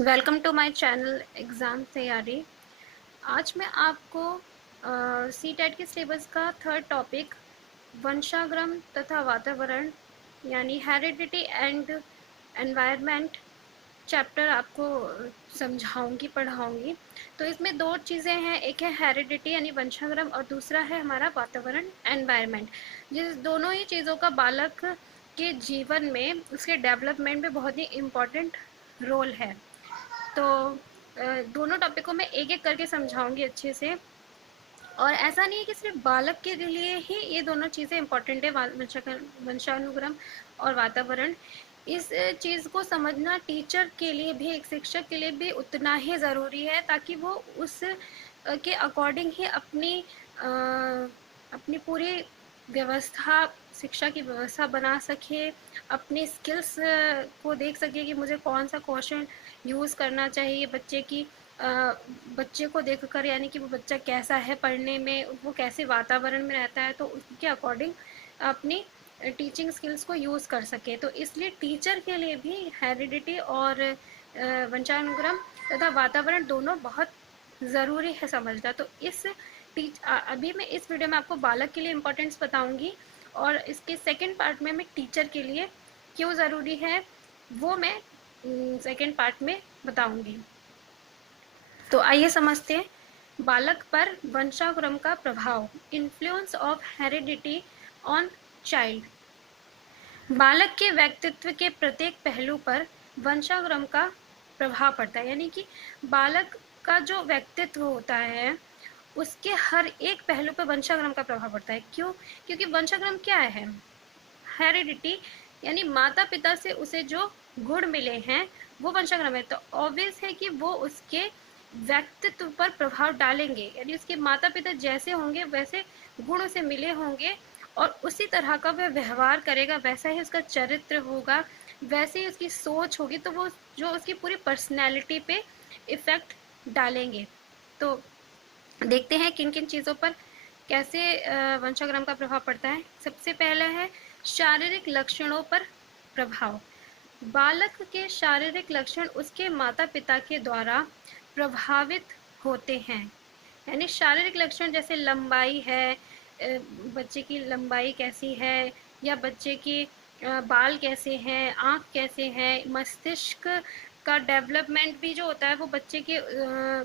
Welcome to my channel exam तैयारी। आज मैं आपको सी टेट के सिलेबस का थर्ड टॉपिक वंशागम तथा वातावरण यानी हेरिडिटी एंड एनवायरनमेंट चैप्टर आपको समझाऊंगी पढ़ाऊंगी। तो इसमें दो चीज़ें हैं, एक है हेरिडिटी यानी वंशागम और दूसरा है हमारा वातावरण एनवायरनमेंट। जिस दोनों ही चीज़ों का बालक के जीवन में उसके डेवलपमेंट में बहुत ही इम्पोर्टेंट रोल है। तो दोनों टॉपिक को मैं एक एक करके समझाऊंगी अच्छे से। और ऐसा नहीं है कि सिर्फ बालक के लिए ही ये दोनों चीज़ें इंपॉर्टेंट है, वंशानुक्रम और वातावरण। इस चीज़ को समझना टीचर के लिए भी, एक शिक्षक के लिए भी उतना ही ज़रूरी है, ताकि वो उस के अकॉर्डिंग ही अपनी पूरी व्यवस्था, शिक्षा की व्यवस्था बना सके, अपनी स्किल्स को देख सके कि मुझे कौन सा क्वेश्चन यूज़ करना चाहिए बच्चे को देखकर, यानी कि वो बच्चा कैसा है पढ़ने में, वो कैसे वातावरण में रहता है, तो उसके अकॉर्डिंग अपनी टीचिंग स्किल्स को यूज़ कर सके। तो इसलिए टीचर के लिए भी हेरिडिटी और वंशानुक्रम तथा वातावरण दोनों बहुत ज़रूरी है समझना। तो अभी मैं इस वीडियो में आपको बालक के लिए इम्पोर्टेंस बताऊंगी, और इसके सेकंड पार्ट में मैं टीचर के लिए क्यों ज़रूरी है वो मैं सेकंड पार्ट में बताऊंगी। तो आइए समझते हैं बालक पर वंशानुक्रम का प्रभाव, influence of heredity on child. बालक के व्यक्तित्व के प्रत्येक पहलू पर वंशानुक्रम का प्रभाव पड़ता है, यानी कि बालक का जो व्यक्तित्व होता है उसके हर एक पहलू पर वंशानुक्रम का प्रभाव पड़ता है। क्यों? क्योंकि वंशानुक्रम क्या है? हेरिडिटी यानी माता पिता से उसे जो गुण मिले हैं वो वंशानुक्रम है। तो ऑब्वियस है कि वो उसके व्यक्तित्व पर प्रभाव डालेंगे, यानी उसके माता पिता जैसे होंगे वैसे गुण उसे मिले होंगे और उसी तरह का वह व्यवहार करेगा, वैसा ही उसका चरित्र होगा, वैसे ही उसकी सोच होगी। तो वो जो उसकी पूरी पर्सनैलिटी पे इफेक्ट डालेंगे। तो देखते हैं किन किन चीज़ों पर कैसे वंशानुक्रम का प्रभाव पड़ता है। सबसे पहला है शारीरिक लक्षणों पर प्रभाव। बालक के शारीरिक लक्षण उसके माता पिता के द्वारा प्रभावित होते हैं, यानी शारीरिक लक्षण जैसे लंबाई है, बच्चे की लंबाई कैसी है, या बच्चे की बाल कैसे हैं, आँख कैसे हैं, मस्तिष्क का डेवलपमेंट भी जो होता है वो बच्चे के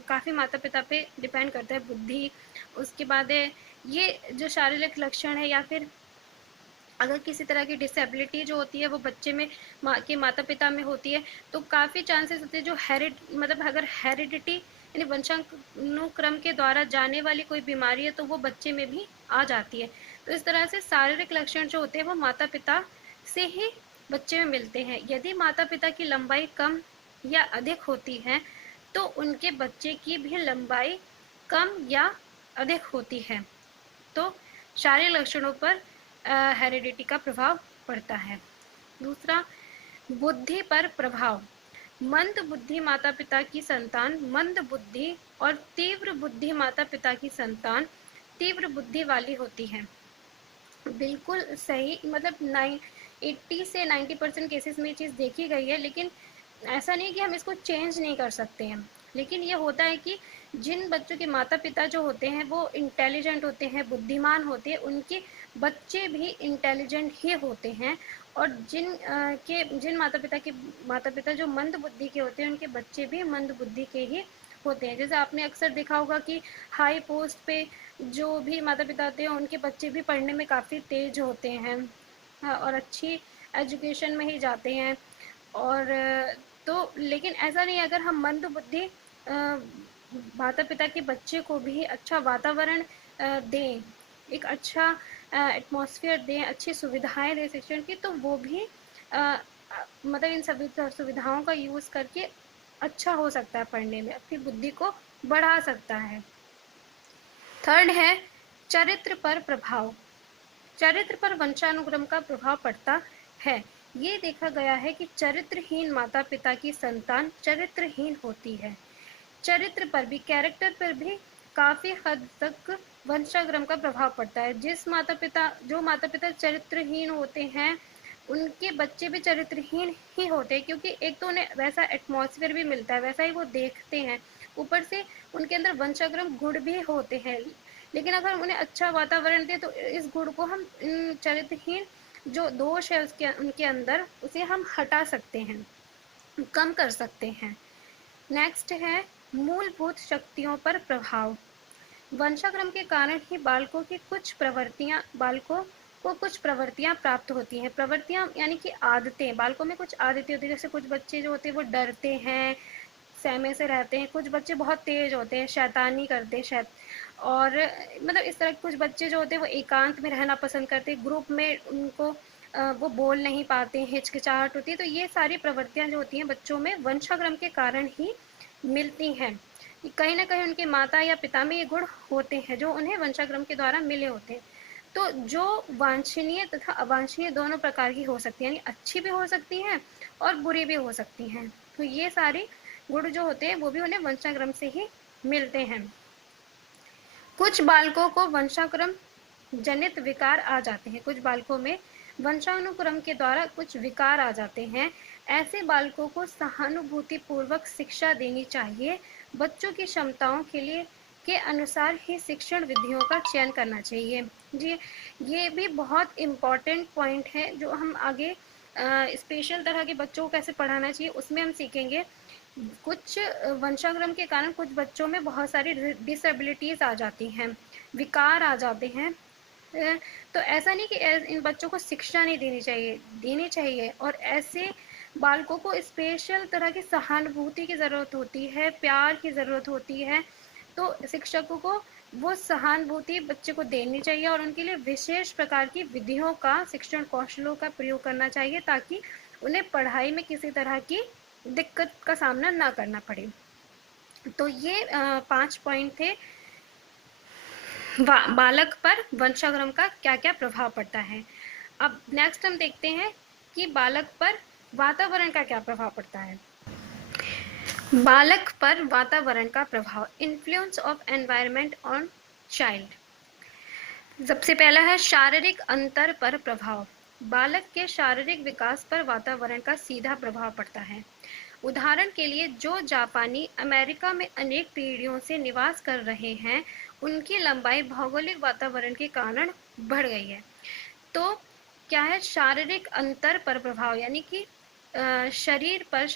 काफ़ी माता पिता पे डिपेंड करता है, बुद्धि। उसके बाद ये जो शारीरिक लक्षण है, या फिर अगर किसी तरह की डिसेबिलिटी जो होती है वो बच्चे में के माता पिता में होती है, तो काफ़ी चांसेस होते हैं जो मतलब अगर हेरिडिटी यानी वंशानुक्रम के द्वारा जाने वाली कोई बीमारी है तो वो बच्चे में भी आ जाती है। तो इस तरह से शारीरिक लक्षण जो होते हैं वो माता पिता से ही बच्चे में मिलते हैं। यदि माता पिता की लंबाई कम या अधिक होती है तो उनके बच्चे की भी लंबाई कम या अधिक होती है। तो शारीरिक लक्षणों पर हेरिडिटी का प्रभाव पड़ता है। दूसरा, बुद्धि पर प्रभाव। मंद बुद्धि माता पिता की संतान मंद बुद्धि और तीव्र बुद्धि माता पिता की संतान तीव्र बुद्धि वाली होती है। बिल्कुल सही, मतलब 80 से 90% केसेस में ये चीज़ देखी गई है, लेकिन ऐसा नहीं कि हम इसको चेंज नहीं कर सकते हैं। लेकिन ये होता है कि जिन बच्चों के माता पिता जो होते हैं वो इंटेलिजेंट होते हैं, बुद्धिमान होते हैं, उनके बच्चे भी इंटेलिजेंट ही होते हैं। और जिन माता पिता जो मंद बुद्धि के होते हैं उनके बच्चे भी मंद बुद्धि के ही होते हैं। जैसे आपने अक्सर देखा होगा कि हाई पोस्ट पे जो भी माता पिता होते हैं उनके बच्चे भी पढ़ने में काफ़ी तेज होते हैं, हाँ, और अच्छी एजुकेशन में ही जाते हैं। और तो लेकिन ऐसा नहीं, अगर हम मंद बुद्धि माता पिता के बच्चे को भी अच्छा वातावरण दें, एक अच्छा एटमॉस्फेयर दें, अच्छी सुविधाएं दें शिक्षण की, तो वो भी मतलब इन सभी सुविधाओं का यूज़ करके अच्छा हो सकता है पढ़ने में, अपनी बुद्धि को बढ़ा सकता है। थर्ड है चरित्र पर प्रभाव। चरित्र पर वंशानुक्रम का प्रभाव पड़ता है। ये देखा गया है कि चरित्रहीन माता पिता की संतान चरित्रहीन होती है। चरित्र पर भी, कैरेक्टर पर भी काफ़ी हद तक वंशानुक्रम का प्रभाव पड़ता है। जो माता पिता चरित्रहीन होते हैं उनके बच्चे भी चरित्रहीन ही होते हैं, क्योंकि एक तो उन्हें वैसा एटमॉस्फेयर भी मिलता है, वैसा ही वो देखते हैं, ऊपर से उनके अंदर वंशाग्रम गुण भी होते हैं। लेकिन अगर उन्हें अच्छा वातावरण दे तो इस गुण को हम चरित्रहीन जो दोष है उसके उनके अंदर, उसे हम हटा सकते हैं, कम कर सकते हैं। नेक्स्ट है मूलभूत शक्तियों पर प्रभाव। वंशाक्रम के कारण ही बालकों को कुछ प्रवृत्तियां प्राप्त होती हैं। प्रवृत्तियां यानी कि आदतें, बालकों में कुछ आदतें होती हैं। जैसे कुछ बच्चे जो होते हैं वो डरते हैं, सहमे से रहते हैं, कुछ बच्चे बहुत तेज होते हैं, शैतानी करते हैं, और मतलब इस तरह कुछ बच्चे जो होते हैं वो एकांत में रहना पसंद करते हैं, ग्रुप में उनको वो बोल नहीं पाते हैं, हिचकिचाहट होती है। तो ये सारी प्रवृत्तियां जो होती हैं बच्चों में वंशाक्रम के कारण ही मिलती हैं। कहीं ना कहीं उनके माता या पिता में ये गुण होते हैं जो उन्हें वंशाक्रम के द्वारा मिले होते हैं। तो जो वांछनीय तथा अवांछनीय दोनों प्रकार की हो सकती है, यानी अच्छी भी हो सकती हैं और बुरी भी हो सकती हैं। तो ये सारी गुण जो होते हैं वो भी उन्हें वंशाक्रम से ही मिलते हैं। कुछ बालकों को वंशाक्रम जनित विकार आ जाते हैं। कुछ बालकों में वंशानुक्रम के द्वारा कुछ विकार आ जाते हैं। ऐसे बालकों को सहानुभूति पूर्वक शिक्षा देनी चाहिए। बच्चों की क्षमताओं के अनुसार ही शिक्षण विधियों का चयन करना चाहिए। जी, ये भी बहुत इम्पॉर्टेंट पॉइंट है जो हम आगे स्पेशल तरह के बच्चों को कैसे पढ़ाना चाहिए उसमें हम सीखेंगे। कुछ वंशाक्रम के कारण कुछ बच्चों में बहुत सारी डिसेबिलिटीज आ जाती हैं, विकार आ जाते हैं। तो ऐसा नहीं कि इन बच्चों को शिक्षा नहीं देनी चाहिए, और ऐसे बालकों को स्पेशल तरह की सहानुभूति की ज़रूरत होती है, प्यार की ज़रूरत होती है। तो शिक्षकों को वो सहानुभूति बच्चे को देनी चाहिए और उनके लिए विशेष प्रकार की विधियों का, शिक्षण कौशलों का प्रयोग करना चाहिए, ताकि उन्हें पढ़ाई में किसी तरह की दिक्कत का सामना ना करना पड़े। तो ये 5 पॉइंट थे बालक पर वंशाक्रम का क्या क्या प्रभाव पड़ता है। अब नेक्स्ट हम देखते हैं कि बालक पर वातावरण का क्या प्रभाव पड़ता है। बालक पर वातावरण का प्रभाव, influence of environment on child. सबसे पहला है शारीरिक अंतर पर प्रभाव। बालक के शारीरिक विकास पर वातावरण का सीधा प्रभाव पड़ता है। उदाहरण के लिए जो जापानी अमेरिका में अनेक पीढ़ियों से निवास कर रहे हैं, उनकी लंबाई भौगोलिक वातावरण के कारण बढ़ गई है। तो क्या है, शारीरिक अंतर पर प्रभाव, यानी कि शरीर पर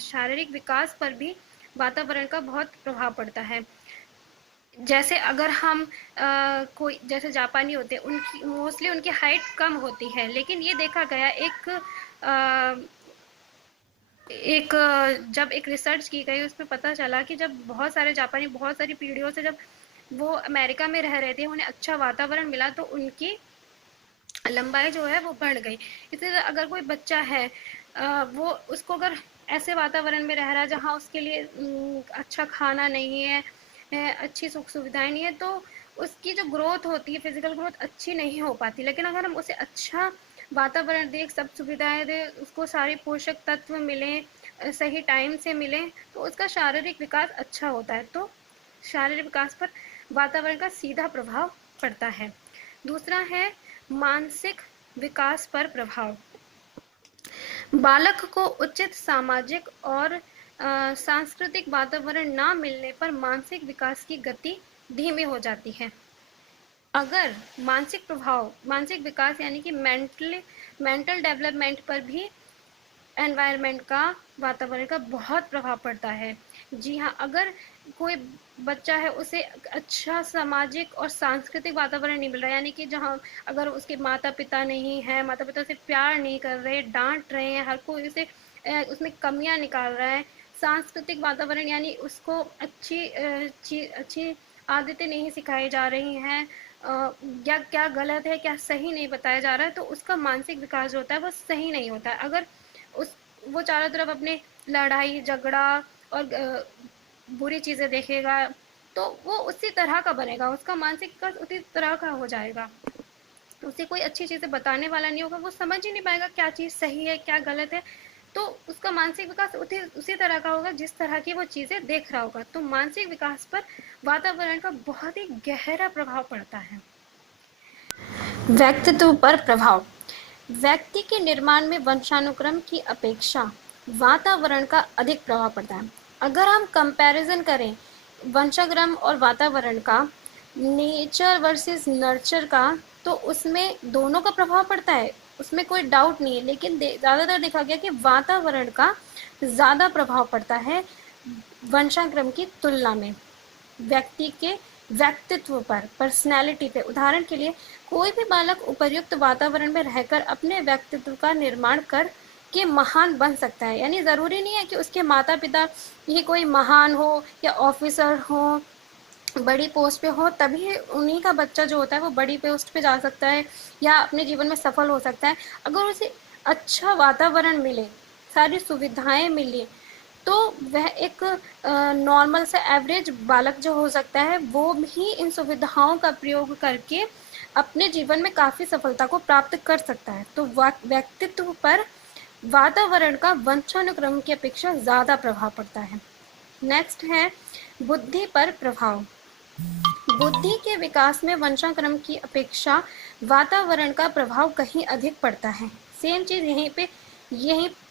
शारीरिक विकास पर भी वातावरण का बहुत प्रभाव पड़ता है। जैसे अगर हम कोई जैसे जापानी होते हैं, उनकी मोस्टली उनकी हाइट कम होती है, लेकिन ये देखा गया जब एक रिसर्च की गई उसमें पता चला कि जब बहुत सारे जापानी बहुत सारी पीढ़ियों से जब वो अमेरिका में रह रहे थे, उन्हें अच्छा वातावरण मिला तो उनकी लंबाई जो है वो बढ़ गई। इसी तरह अगर कोई बच्चा है वो उसको अगर ऐसे वातावरण में रह रहा है जहाँ उसके लिए अच्छा खाना नहीं है, अच्छी सुख सुविधाएं नहीं है, तो उसकी जो ग्रोथ होती है, फिजिकल ग्रोथ अच्छी नहीं हो पाती। लेकिन अगर हम उसे अच्छा वातावरण दें, सब सुविधाएं दें, उसको सारे पोषक तत्व मिलें, सही टाइम से मिलें, तो उसका शारीरिक विकास अच्छा होता है। तो शारीरिक विकास पर वातावरण का सीधा प्रभाव पड़ता है। दूसरा है मानसिक विकास पर प्रभाव। बालक को उचित सामाजिक और सांस्कृतिक वातावरण ना मिलने पर मानसिक विकास की गति धीमी हो जाती है। अगर मानसिक विकास यानी कि मेंटल डेवलपमेंट पर भी एनवायरनमेंट का, वातावरण का बहुत प्रभाव पड़ता है। जी हाँ, अगर कोई बच्चा है उसे अच्छा सामाजिक और सांस्कृतिक वातावरण नहीं मिल रहा है, यानी कि जहाँ अगर उसके माता पिता नहीं है, माता पिता उसे प्यार नहीं कर रहे, डांट रहे हैं, हर कोई उसे उसमें कमियां निकाल रहा है, सांस्कृतिक वातावरण यानी उसको अच्छी आदतें नहीं सिखाई जा रही हैं, या क्या गलत है क्या सही नहीं बताया जा रहा है, तो उसका मानसिक विकास जो होता है वो सही नहीं होता है। अगर वो चारों तरफ अपने लड़ाई झगड़ा और बुरी चीज़ें देखेगा तो वो उसी तरह का बनेगा, उसका मानसिक विकास उसी तरह का हो जाएगा, उसे कोई अच्छी चीज़ें बताने वाला नहीं होगा, वो समझ ही नहीं पाएगा क्या चीज़ सही है क्या गलत है। तो उसका मानसिक विकास उसी तरह का होगा जिस तरह की वो चीज़ें देख रहा होगा। तो मानसिक विकास पर वातावरण का बहुत ही गहरा प्रभाव पड़ता है। व्यक्तित्व पर प्रभाव। व्यक्ति के निर्माण में वंशानुक्रम की अपेक्षा वातावरण का अधिक प्रभाव पड़ता है। अगर हम कंपैरिजन करें वंशानुक्रम और वातावरण का, नेचर वर्सेस नर्चर का, तो उसमें दोनों का प्रभाव पड़ता है, उसमें कोई डाउट नहीं है। लेकिन ज़्यादातर देखा गया कि वातावरण का ज़्यादा प्रभाव पड़ता है वंशानुक्रम की तुलना में व्यक्ति के व्यक्तित्व पर, पर्सनैलिटी पे। उदाहरण के लिए कोई भी बालक उपर्युक्त वातावरण में रहकर अपने व्यक्तित्व का निर्माण कर के महान बन सकता है। यानी ज़रूरी नहीं है कि उसके माता पिता ही कोई महान हो या ऑफिसर हो, बड़ी पोस्ट पे हो, तभी उन्हीं का बच्चा जो होता है वो बड़ी पोस्ट पे जा सकता है या अपने जीवन में सफल हो सकता है। अगर उसे अच्छा वातावरण मिले, सारी सुविधाएं मिले, तो वह एक नॉर्मल से एवरेज बालक जो हो सकता है वो भी इन सुविधाओं का प्रयोग करके अपने जीवन में काफ़ी सफलता को प्राप्त कर सकता है। तो व्यक्तित्व पर वातावरण का वंशानुक्रम की अपेक्षा ज़्यादा प्रभाव पड़ता है। नेक्स्ट है बुद्धि पर प्रभाव। बुद्धि के विकास में वंशानुक्रम की अपेक्षा वातावरण का प्रभाव कहीं अधिक पड़ता है। सेम चीज़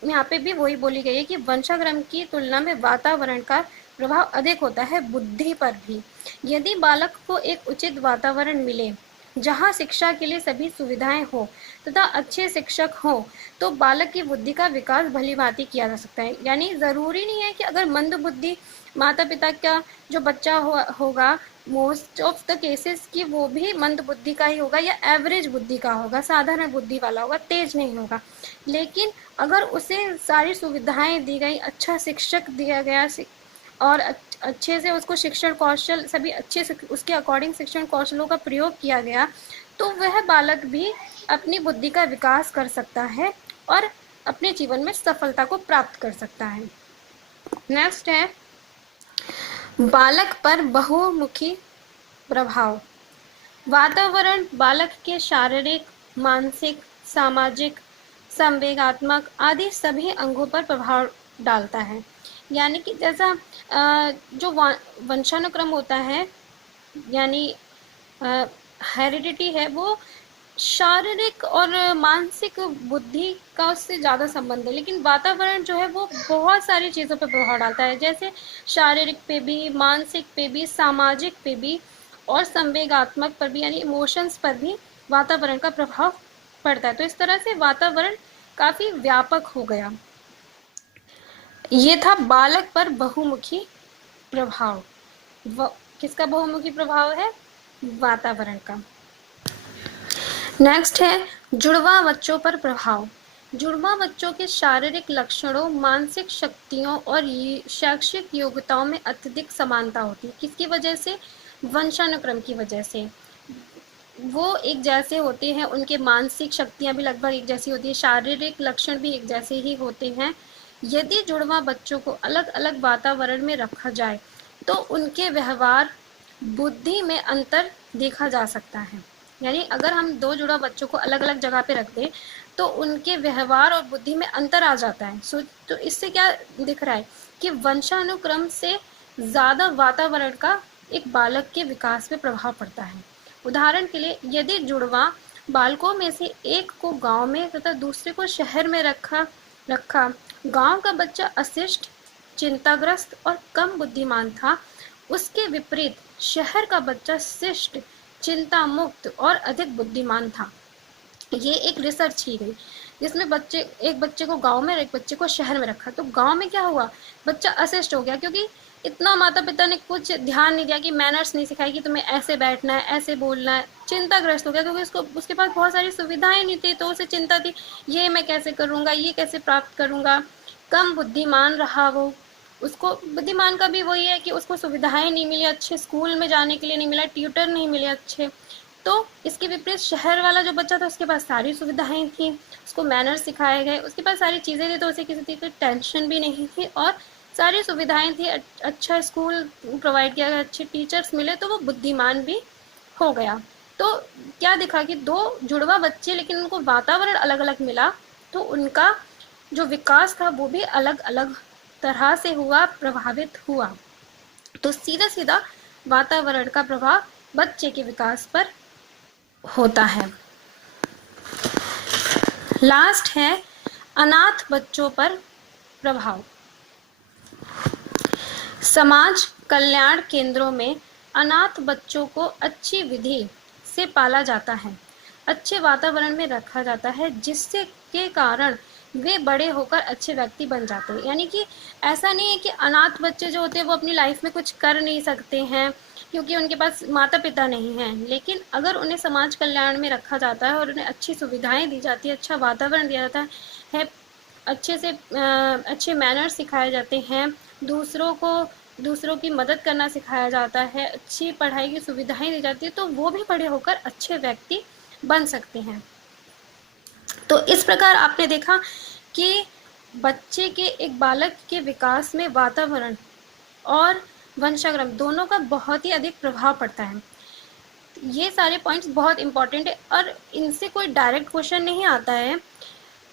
यहाँ पे भी वही बोली गई है कि वंशानुक्रम की तुलना में वातावरण का प्रभाव अधिक होता है बुद्धि पर भी। यदि बालक को एक उचित वातावरण मिले जहाँ शिक्षा के लिए सभी सुविधाएं हो तथा अच्छे शिक्षक हो, तो बालक की बुद्धि का विकास भलीभांति किया जा सकता है। यानी ज़रूरी नहीं है कि अगर मंद बुद्धि माता पिता का जो बच्चा होगा, मोस्ट ऑफ द केसेस कि वो भी मंद बुद्धि का ही होगा या एवरेज बुद्धि का होगा, साधारण बुद्धि वाला होगा, तेज नहीं होगा। लेकिन अगर उसे सारी सुविधाएं दी गई, अच्छा शिक्षक दिया गया और अच्छे से उसको शिक्षण कौशल सभी अच्छे से उसके अकॉर्डिंग शिक्षण कौशलों का प्रयोग किया गया, तो वह बालक भी अपनी बुद्धि का विकास कर सकता है और अपने जीवन में सफलता को प्राप्त कर सकता है। नेक्स्ट है बालक पर बहुमुखी प्रभाव। वातावरण बालक के शारीरिक, मानसिक, सामाजिक, संवेगात्मक आदि सभी अंगों पर प्रभाव डालता है। यानी कि जैसा जो वंशानुक्रम होता है, यानी हेरिडिटी है, वो शारीरिक और मानसिक बुद्धि का उससे ज़्यादा संबंध है। लेकिन वातावरण जो है वो बहुत सारी चीज़ों पर प्रभाव डालता है, जैसे शारीरिक पे भी, मानसिक पे भी, सामाजिक पे भी और संवेगात्मक पर भी, यानी इमोशंस पर भी वातावरण का प्रभाव पड़ता है। तो इस तरह से वातावरण काफ़ी व्यापक हो गया। ये था बालक पर बहुमुखी प्रभाव। किसका बहुमुखी प्रभाव है? वातावरण का। नेक्स्ट है जुड़वा बच्चों पर प्रभाव। जुड़वा बच्चों के शारीरिक लक्षणों, मानसिक शक्तियों और शैक्षिक योग्यताओं में अत्यधिक समानता होती है। किसकी वजह से? वंशानुक्रम की वजह से। वो एक जैसे होते हैं, उनके मानसिक शक्तियाँ भी लगभग एक जैसी होती है, शारीरिक लक्षण भी एक जैसे ही होते हैं। यदि जुड़वा बच्चों को अलग अलग वातावरण में रखा जाए तो उनके व्यवहार, बुद्धि में अंतर देखा जा सकता है। यानी अगर हम दो जुड़वा बच्चों को अलग अलग जगह पे रख दें तो उनके व्यवहार और बुद्धि में अंतर आ जाता है। तो इससे क्या दिख रहा है कि वंशानुक्रम से ज़्यादा वातावरण का एक बालक के विकास में प्रभाव पड़ता है। उदाहरण के लिए, यदि जुड़वा बालकों में से एक को गांव में तथा दूसरे को शहर में रखा गांव का बच्चा अशिष्ट, चिंताग्रस्त और कम बुद्धिमान था, उसके विपरीत शहर का बच्चा शिष्ट, चिंता मुक्त और अधिक बुद्धिमान था। ये एक रिसर्च की गई जिसमें एक बच्चे को गांव में और एक बच्चे को शहर में रखा। तो गांव में क्या हुआ, बच्चा अशिष्ट हो गया क्योंकि इतना माता पिता ने कुछ ध्यान नहीं दिया, कि मैनर्स नहीं सिखाई कि तुम्हें ऐसे बैठना है, ऐसे बोलना है। चिंताग्रस्त हो गया क्योंकि उसके पास बहुत सारी सुविधाएं नहीं थी, तो उसे चिंता थी, ये मैं कैसे करूँगा, ये कैसे प्राप्त करूँगा। कम बुद्धिमान रहा वो। उसको बुद्धिमान का भी वही है कि उसको सुविधाएं नहीं मिली, अच्छे स्कूल में जाने के लिए नहीं मिला, ट्यूटर नहीं मिले अच्छे। तो इसके विपरीत शहर वाला जो बच्चा था उसके पास सारी सुविधाएं थी, उसको मैनर्स सिखाए गए, उसके पास सारी चीज़ें थी, तो उसे किसी चीज़ की टेंशन भी नहीं थी और सारी सुविधाएं थी, अच्छा स्कूल प्रोवाइड किया गया, अच्छे टीचर्स मिले, तो वो बुद्धिमान भी हो गया। तो क्या दिखा कि दो जुड़वा बच्चे, लेकिन उनको वातावरण अलग अलग मिला, तो उनका जो विकास था वो भी अलग अलग तरह से हुआ, प्रभावित हुआ। तो सीधा सीधा वातावरण का प्रभाव बच्चे के विकास पर होता है। लास्ट है अनाथ बच्चों पर प्रभाव। समाज कल्याण केंद्रों में अनाथ बच्चों को अच्छी विधि से पाला जाता है, अच्छे वातावरण में रखा जाता है, जिससे के कारण वे बड़े होकर अच्छे व्यक्ति बन जाते हैं। यानी कि ऐसा नहीं है कि अनाथ बच्चे जो होते हैं वो अपनी लाइफ में कुछ कर नहीं सकते हैं क्योंकि उनके पास माता पिता नहीं हैं, लेकिन अगर उन्हें समाज कल्याण में रखा जाता है और उन्हें अच्छी सुविधाएं दी जाती है, अच्छा वातावरण दिया जाता है, अच्छे से अच्छे मैनर्स सिखाए जाते हैं, दूसरों की मदद करना सिखाया जाता है, अच्छी पढ़ाई की सुविधाएं दी जाती है, तो वो भी बड़े होकर अच्छे व्यक्ति बन सकते हैं। तो इस प्रकार आपने देखा कि बच्चे के एक बालक के विकास में वातावरण और वंशागम दोनों का बहुत ही अधिक प्रभाव पड़ता है। ये सारे पॉइंट्स बहुत इंपॉर्टेंट है और इनसे कोई डायरेक्ट क्वेश्चन नहीं आता है।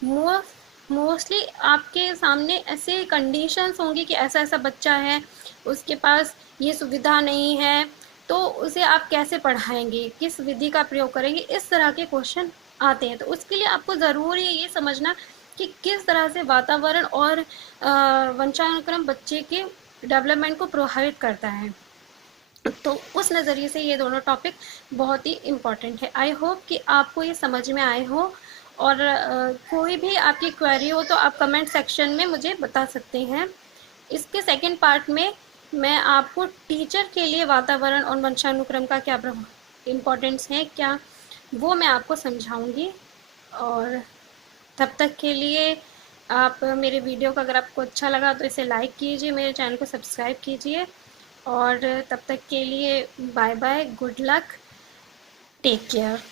मोस्टली आपके सामने ऐसे कंडीशंस होंगी कि ऐसा ऐसा बच्चा है, उसके पास ये सुविधा नहीं है, तो उसे आप कैसे पढ़ाएंगे, किस विधि का प्रयोग करेंगे, इस तरह के क्वेश्चन आते हैं। तो उसके लिए आपको ज़रूरी है ये समझना कि किस तरह से वातावरण और वंशानुक्रम बच्चे के डेवलपमेंट को प्रभावित करता है। तो उस नज़रिए से ये दोनों टॉपिक बहुत ही इम्पॉर्टेंट है। आई होप कि आपको ये समझ में आए हो, और कोई भी आपकी क्वेरी हो तो आप कमेंट सेक्शन में मुझे बता सकते हैं। इसके सेकंड पार्ट में मैं आपको टीचर के लिए वातावरण और वंशानुक्रम का क्या इम्पोर्टेंस है, क्या वो मैं आपको समझाऊंगी। और तब तक के लिए आप मेरे वीडियो को, अगर आपको अच्छा लगा तो इसे लाइक कीजिए, मेरे चैनल को सब्सक्राइब कीजिए, और तब तक के लिए bye bye, good luck, take care.